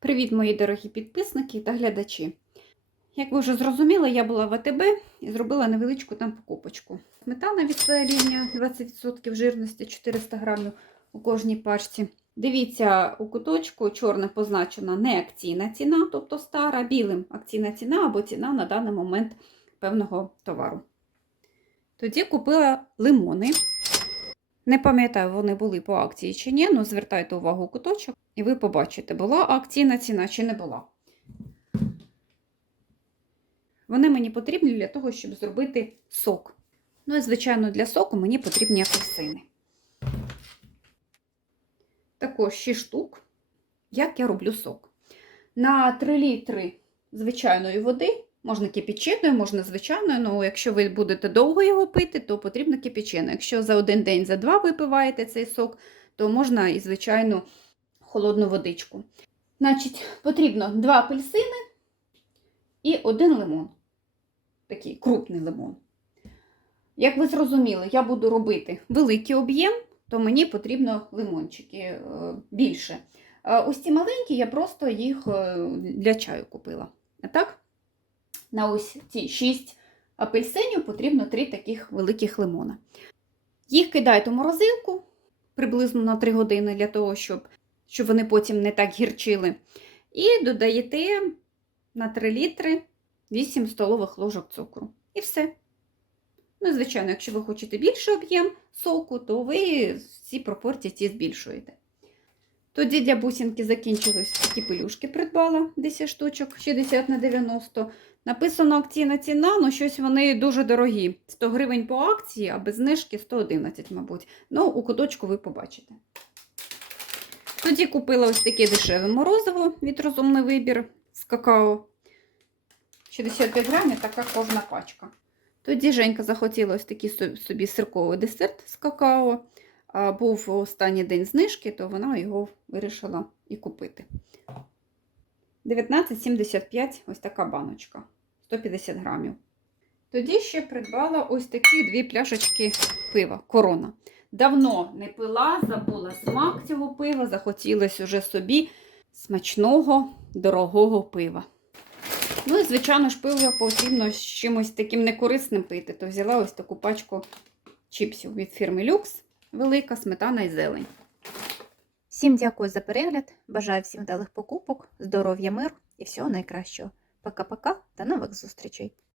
Привіт, мої дорогі підписники та глядачі. Як ви вже зрозуміли, я була в АТБ і зробила невеличку там покупочку. Сметана від своя лінія 20% жирності 400 грамів у кожній пачці. Дивіться, у куточку чорне позначена не акційна ціна, тобто стара, білим акційна ціна або ціна на даний момент певного товару. Тоді купила лимони. Не пам'ятаю, вони були по акції чи ні, але звертайте увагу у куточок, і ви побачите, була акційна ціна чи не була. Вони мені потрібні для того, щоб зробити сок. Ну і, звичайно, для соку мені потрібні апельсини. Також 6 штук. Як я роблю сок? На 3 літри звичайної води, можна кипяченою, можна звичайною, але якщо ви будете довго його пити, то потрібно кипяченою. Якщо за один день, за два випиваєте цей сок, то можна і звичайну холодну водичку. Значить, потрібно 2 апельсини і один лимон. Такий крупний лимон. Як ви зрозуміли, я буду робити великий об'єм, то мені потрібно лимончики е, більше. Ось ці маленькі, я просто їх е, для чаю купила. Так, на ось ці 6 апельсинів потрібно 3 таких великих лимона. Їх кидайте у морозилку приблизно на 3 години для того, щоб, щоб вони потім не так гірчили. І додаєте на 3 літри 8 столових ложок цукру. І все. Ну, звичайно, якщо ви хочете більший об'єм соку, то ви ці пропорції ці збільшуєте. Тоді для бусинки закінчились такі пелюшки, придбала 10 штучок, 60 на 90. Написано акційна ціна, але щось вони дуже дорогі. 100 гривень по акції, а без знижки 111, мабуть. Ну, у куточку ви побачите. Тоді купила ось таке дешеве морозиво від розумний вибір з какао. 65 грамів така кожна пачка. Тоді Женька захотіла ось такий собі сирковий десерт з какао. Був останній день знижки, то вона його вирішила і купити. 19,75 ось така баночка. 150 грамів. Тоді ще придбала ось такі дві пляшечки пива корона. Давно не пила, забула смак цього пива, захотілося уже собі смачного, дорогого пива. Ну і, звичайно ж, пиво потрібно з чимось таким некорисним пити, то взяла ось таку пачку чіпсів від фірми Люкс. Велика сметана і зелень. Всім дякую за перегляд. Бажаю всім вдалих покупок, здоров'я, миру і всього найкращого. Пока-пока, та нових зустрічей!